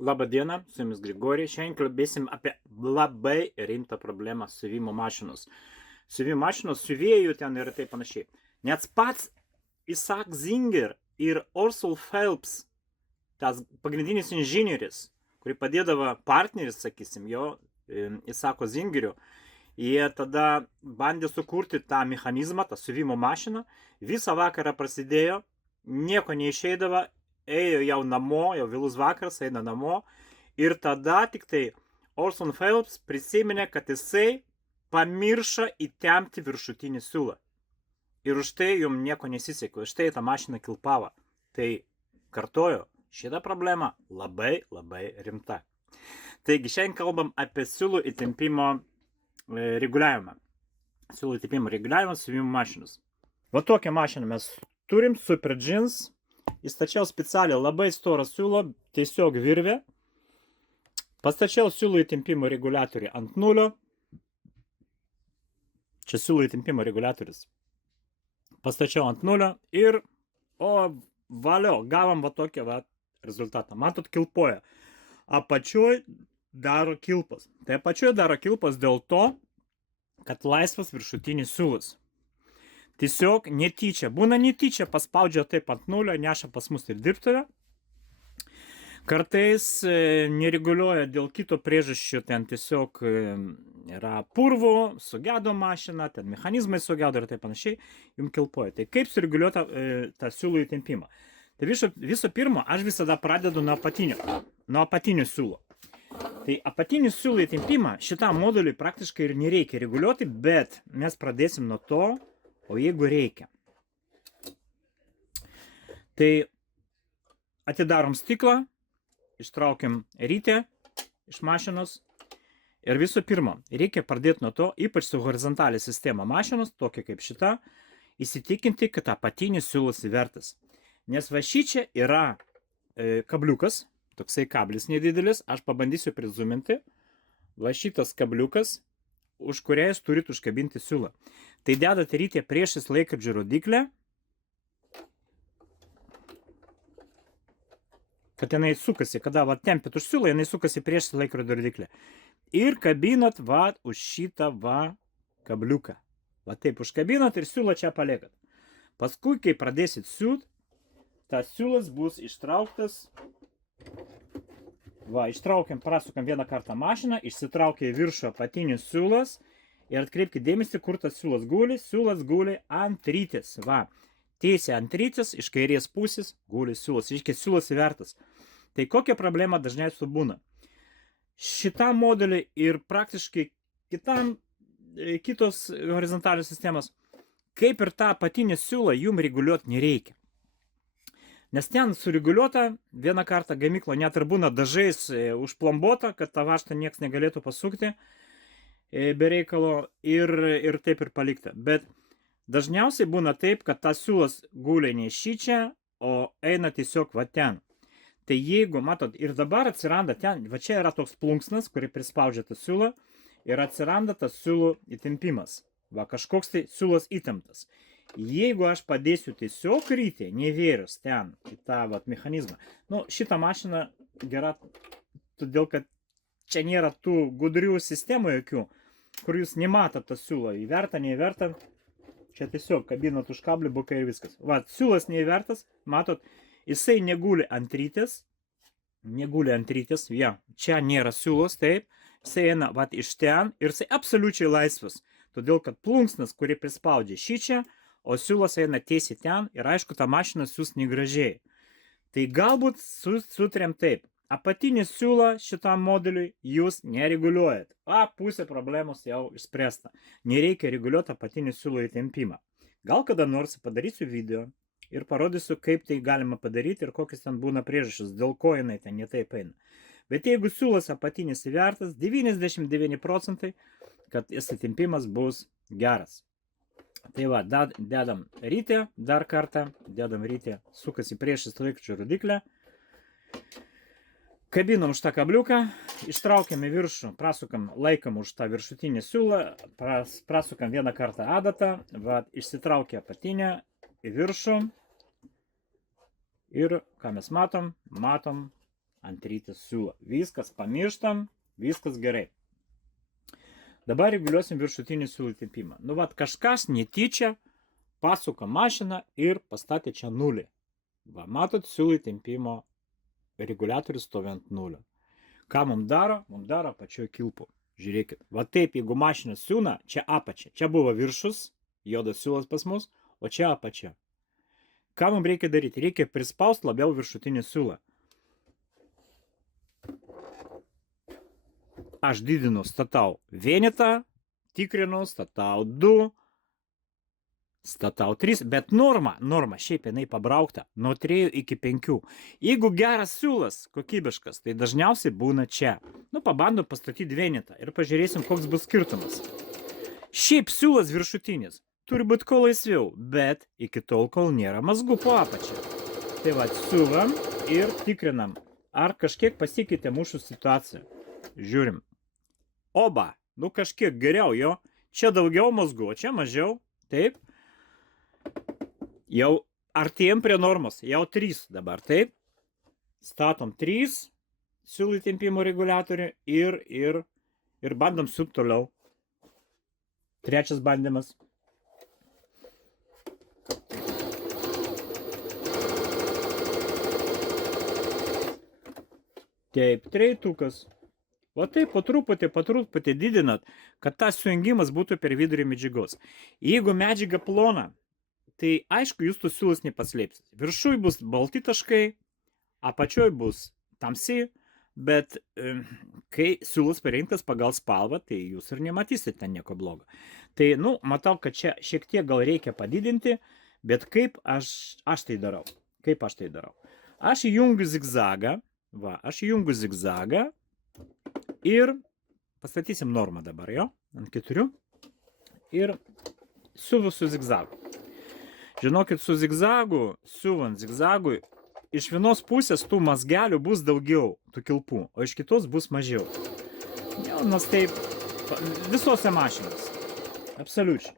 Labą dieną, su jumis Grigorija. Šiandien kalbėsim apie labai rimtą problemą siuvimo mašinos. Siuvimo mašinos, siuvėjų ten ir taip panašiai. Net pats Isaac Zinger ir Orson Phelps, tas pagrindinis inžinierius, kurį padėdavo partneris, sakysim, jo, Isako Zingerio, jie tada bandė sukurti tą mechanizmą, tą siuvimo mašiną. Visą vakarą prasidėjo, nieko neišeidavo, ėjo jau namo, jau vėlus vakaras, eina namo. Ir tada tik tai Orson Phelps prisiminė, kad jisai pamiršo įtempti viršutinį siūlą. Ir už tai jums nieko nesisekė, už tai ta mašina kilpavo. Tai kartoju, šita problema labai rimta. Taigi šiandien kalbam apie siūlų įtempimo reguliavimą. Siūlų įtempimo reguliavimas siuvimo mašinos. Va tokią mašiną mes turim, Super Jeans. Įstačiau specialiai labai storą siūlą, tiesiog virvę. Pastačiau siūlų įtempimo reguliatorių ant nulio. Čia siūlų įtempimo reguliatorius. Pastačiau ant nulio ir, valio, gavom va tokį rezultatą. Matot, kilpoja. Apačioj daro kilpas. Tai apačioj daro kilpas dėl to, kad laisvas viršutinis siūlas. Tiesiog netyčia, būna netyčia, paspaudžia taip ant nulio, neša pas mus ir dirbtuvę. Kartais nereguliuoja dėl kito priežasčių, ten tiesiog yra purvų, sugedo mašina, ten mechanizmai sugedo ir taip panašiai, jums kilpoja. Tai kaip sureguliuoti tą siūlų įtempimą? Tai visų pirma, aš visada pradedu nuo apatinio siūlo. Tai apatinį siūlų įtempimą šitam moduliui praktiškai ir nereikia reguliuoti, bet mes pradėsim nuo to, o jeigu reikia. Tai atidarom stiklą, ištraukiam rytę iš mašinos ir visų pirma, reikia pradėti nuo to, ypač su horizontalią sistemą mašinos, tokia kaip šita, įsitikinti, kad apatinis siūlas įvertas. Nes va šičia yra kabliukas, toksai kablis nedidelis, aš pabandysiu prizuminti, va šitas kabliukas, už kurią jūs turit užkabinti siūlą. Tai dedate rytę priešais laikrodžio rodyklę, kad jinai sukasi, kada tempit už siūlą, jinai sukasi priešais laikrodžio rodyklę. Ir kabinat už šitą kabliuką. Va taip užkabinat ir siūlą čia paliekat. Paskui, kai pradėsit siūt, tas siūlas bus ištrauktas. Ištraukiam, prasukam vieną kartą mašiną, išsitraukia į viršų apatinis siūlas ir atkreipkite dėmesį, kur tas siūlas guli ant rytės. Tiesiai ant rytės, iš kairės pusės guli siūlas, iškiai siūlas įvertas. Tai kokia problema dažniausiai būna? Šitam moduliui ir praktiškai kitos horizontalios sistemos, kaip ir tą apatinį siūlą, jums reguliuoti nereikia. Nes ten sureguliuota vieną kartą gamyklo net ir būna dažais užplombuota, kad tą vaštą nieks negalėtų pasukti be reikalo ir taip ir palikta. Bet dažniausiai būna taip, kad tas siūlas guli ne šičia, o eina tiesiog va ten. Tai jeigu, matot, ir dabar atsiranda ten, va čia yra toks plunksnas, kuri prispaudžia tą siūlą ir atsiranda tas siūlų įtempimas. Kažkoks tai siūlas įtemptas. Jeigu aš padėsiu tiesiog rytį, nevėrius ten, į tą mechanizmą, šitą mašiną gera, todėl kad čia nėra tų gudrių sistemų jokių, kur jūs nematot tą siūlą, įverta, neįverta, čia tiesiog kabinat už kablį, bukai ir viskas. Siūlas neįvertas, matot, jisai neguli ant rytės, čia nėra siūlos, taip, jisai eina iš ten ir jisai absoliučiai laisvas, todėl kad plunksnas, kuri prispaudžia šičia, o siūlas eina tiesiai ten ir aišku, ta mašina siūs negražiai. Tai galbūt sutarėm taip. Apatinį siūlą šitam moduliui jūs nereguliuojat. Pusė problemos jau išspręsta. Nereikia reguliuoti apatinį siūlų įtempimą. Gal kada nors padarysiu video ir parodysiu, kaip tai galima padaryti ir kokias ten būna priežasčius, dėl ko jinai ten ne taip eina. Bet jeigu siūlas apatinis įvertas, 99%, kad įtempimas bus geras. Tai dedam rytę, dar kartą, sukasi priešais laikrodžio rodyklę, kabinam už tą kabliuką, ištraukiam į viršų, prasukam, laikom už tą viršutinį siūlą, prasukam vieną kartą adatą, išsitraukia apatinę į viršų ir ką mes matom, ant rytis siūlą. Viskas pamirštam, viskas gerai. Dabar reguliuosim viršutinį siūlų tempimą. Nu, vat kažkas netyčia pasuka mašiną ir pastatė čia nulį. Va, matot, siūlų tempimo reguliatorius stovi ant nulio. Ką mums daro? Mums daro apačioje kilpų. Žiūrėkit, va taip, jeigu mašina siūna, čia apačia. Čia buvo viršus, juodas siūlas pas mus, o čia apačia. Ką mums reikia daryti? Reikia prispausti labiau viršutinį siūlą. Aš didinu, statau vienetą, tikrinu, statau 2, statau 3, bet norma, šiaip jinai pabraukta nuo 3 iki 5. Jeigu geras siūlas, kokybiškas, tai dažniausiai būna čia. Nu, pabandom pastatyti vienetą ir pažiūrėsim, koks bus skirtumas. Šiaip siūlas viršutinis turi būti kuo laisviau, bet iki tol, kol nėra mazgų po apačią. Tai va, siūlam ir tikrinam, ar kažkiek pasikeitė mūsų situacija. Žiūrim. Oba, nu kažkiek geriau jo. Čia daugiau mazgų, čia mažiau. Taip. Jau artėjom prie normos. Jau 3 dabar, taip. Statom 3 siūlų tempimo reguliatorių ir bandom siūt toliau. Trečias bandymas. Taip, 3. Va taip, po truputį didinat, kad tas sujungimas būtų per vidurį medžiagos. Jeigu medžiaga plona, tai aišku, jūs tų siūlus nepaslėpsit. Viršui bus balti taškai, apačioj bus tamsi, bet kai siūlus parinktas pagal spalvą, tai jūs ir nematysite ten nieko blogo. Tai, nu, matau, kad čia šiek tiek gal reikia padidinti, bet kaip aš tai darau? Aš įjungiu zigzagą, ir pastatysim normą dabar, jo, ant 4. Ir siuvu su zigzagu. Žinokit, su zigzagu, siuvant zigzagui, iš vienos pusės tų mazgelių bus daugiau, tų kilpų, o iš kitos bus mažiau. Nes taip visose mašinos. Absoliučiai.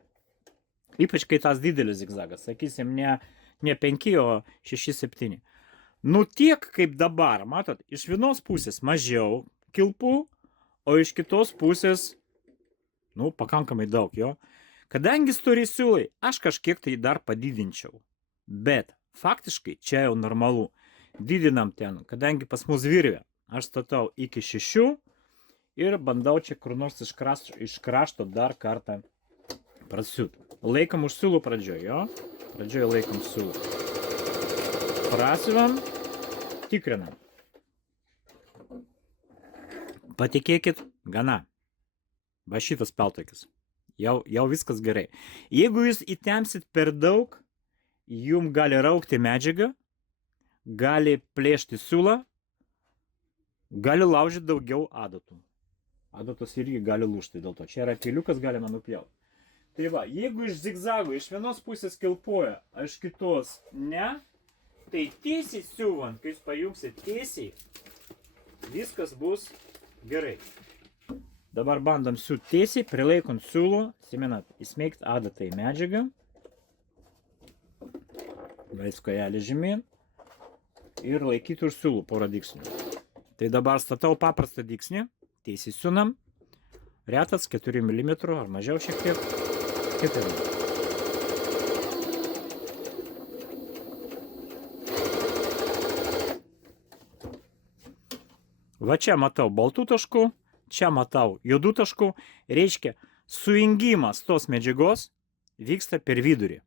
Ypač kai tas didelis zigzagas, sakysim, ne 5, o 6-7. Nu tiek kaip dabar, matot, iš vienos pusės mažiau kilpų, o iš kitos pusės, nu, pakankamai daug, jo. Kadangi stori siūlai, aš kažkiek tai dar padidinčiau. Bet faktiškai čia jau normalu. Didinam ten, kadangi pas mus virvė, aš statau iki 6 ir bandau čia kur nors iš krašto dar kartą prasiūt. Laikom už siūlų pradžioje, jo. Pradžioje laikom siūlų. Prasiuvam, tikrinam. Patikėkit, gana. Va šitas peltakis. Jau viskas gerai. Jeigu jūs įtempsit per daug, jums gali raukti medžiagą, gali plėšti siūlą, gali laužyti daugiau adatų. Adatos irgi gali lūžti dėl to. Čia yra piliukas, galima nupjauti. Tai va, jeigu iš zigzagų iš vienos pusės kilpoja, o iš kitos ne, tai tiesiai siūvant, kai jūs pajungsit tiesiai, viskas bus gerai. Dabar bandom siūt tiesiai, prilaikant siūlų, simenat, įsmeigt adatą į medžiagą. Leis kojelį žemyn ir laikyti už siūlų porą dygsnių. Tai dabar statau paprastą dygsnį, tiesiai siūnam, retas 4 mm ar mažiau šiek tiek, 4 mm. Va čia matau baltų taškų, čia matau juodų taškų, reiškia, sujungimas tos medžiagos vyksta per vidurį.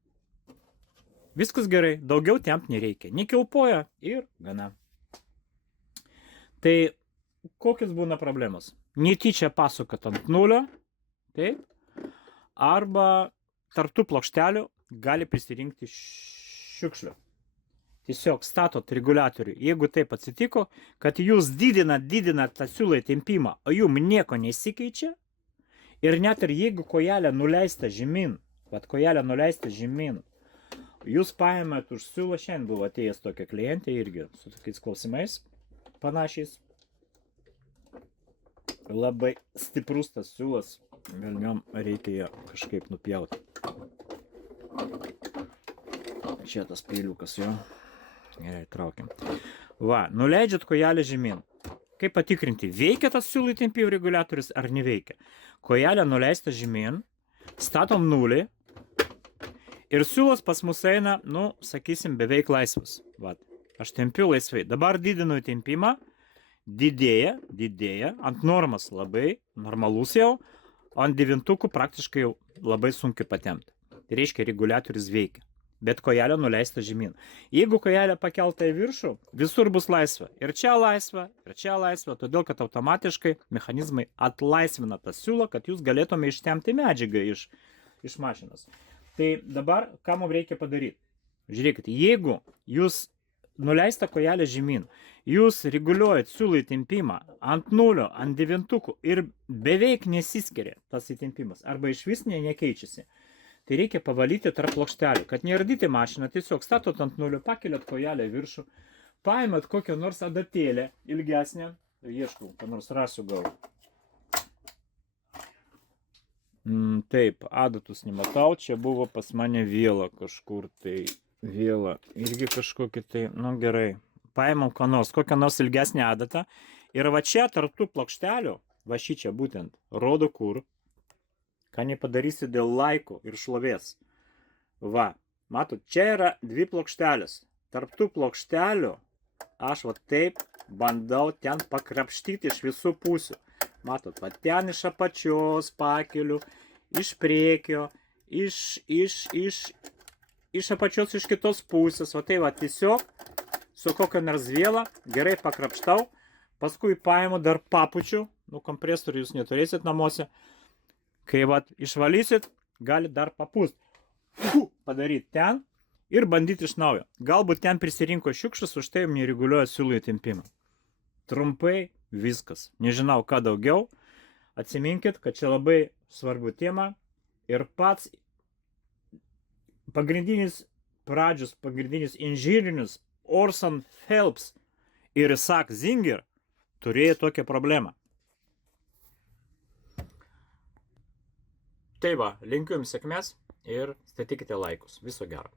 Viskas gerai, daugiau tempt nereikia, nekilpoja ir gana. Tai kokios būna problemos? Netyčia pasukat ant nulio, taip, arba tarp tų plokštelių gali prisirinkti šiukšlių. Tiesiog statot reguliatorių, jeigu taip atsitiko, kad jūs didinat tą siūlą tempimą, o jums nieko nesikeičia, ir net ir jeigu kojelė nuleista žemyn, jūs paėmėt už siūlą, šiandien buvo atėjęs tokia klientė irgi su tokiais klausimais panašiais. Labai stiprus tas siūlas, velniom reikia ją kažkaip nupjauti. Čia tas peiliukas jo. Gerai, traukiam. Va, nuleidžiat kojelę žemyn. Kaip patikrinti, veikia tas siūlų įtempimo reguliatorius ar neveikia? Kojelė nuleista žemyn, statom nulį ir siūlas pas mus eina, nu, sakysim, beveik laisvas. Va, aš tempiu laisvai. Dabar didinu įtempimą, didėja, ant normas labai normalus jau, ant 9 praktiškai jau labai sunkiai patempti. Tai reiškia, reguliatorius veikia. Bet kojelė nuleista žemyn. Jeigu kojelė pakelta į viršų, visur bus laisva. Ir čia laisva, todėl kad automatiškai mechanizmai atlaisvina tą siūlą, kad jūs galėtume ištemti medžiagą iš mašinos. Tai dabar, ką mums reikia padaryti? Žiūrėkite, jeigu jūs nuleista kojelė žemyn, jūs reguliuojat siūlų įtempimą ant 0, ant 9 ir beveik nesiskiria tas įtempimas, arba iš vis nekeičiasi, tai reikia pavalyti tarp plokštelių, kad neardyti mašiną, tiesiog statot ant 0, pakeliat kojelę viršų, paimat kokią nors adatėlę ilgesnę, ieškau, ką nors rasiu gal. Taip, adatus nematau, čia buvo pas mane vėla kažkur, tai vėla, irgi kažkokį tai, nu gerai, paimam kokią nors ilgesnę adatą ir va čia tarp tų plokštelių, va šį čia būtent, rodo kur, ką nepadarysi dėl laikų ir šlovės. Va, matot, čia yra 2 plokštelės. Tarp tų plokštelių aš va taip bandau ten pakrapštyti iš visų pusių. Matot, va ten iš apačios pakeliu, iš priekio, iš apačios iš kitos pusės. O tai va tiesiog su kokio nors vėla gerai pakrapštau, paskui paimu dar papučiu, nu kompresorių jūs neturėsit namuose. Kai vat išvalysit, galit dar papūst, padaryti ten ir bandyti iš naujo. Galbūt ten prisirinko šiukščius, už tai jums nereguliuoja siūlų įtempimą. Trumpai viskas. Nežinau, ką daugiau. Atsiminkit, kad čia labai svarbu tema. Ir pats pagrindinis inžinierius Orson Phelps ir Isaac Zinger turėjo tokią problemą. Tai va, linkiu jums sėkmės ir statykite laikus. Viso gero.